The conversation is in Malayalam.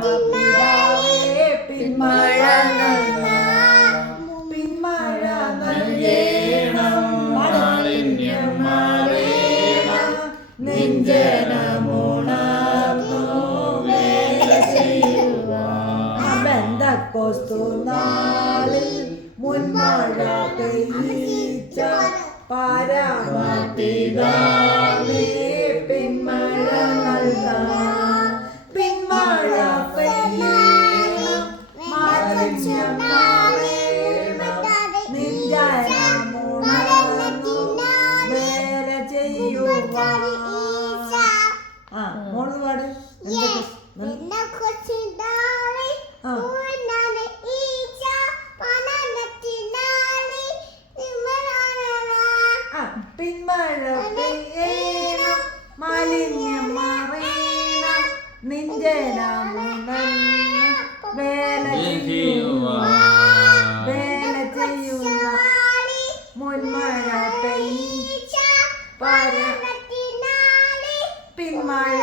പിതാവേ പിന്മഴ പിന്മഴ നൽകേണം മാലിന്യം മാറേണം നെഞ്ചനമുണർന്നു വേല ചെയ്യുവാൻ ബന്ധക്കോസ്തുനാളിൽ മുൻമഴ പെയ്യിച്ച പരമപിതാവേ പിന്മഴ നൽകാൻ പിന്മഴ പെയ്യണം മാലിന്യം മാറേണം നെഞ്ചനമുണർന്നു വേല ചെയ്യുവാൻ മോള് പാട് പിന്മഴ പെയ്യണം മാലിന്യം മാറേണം നെഞ്ചനമുണർന്നു വേല ചെയ്യുന്ന മുൻമഴ പെയ്യിച്ച പിന്മഴ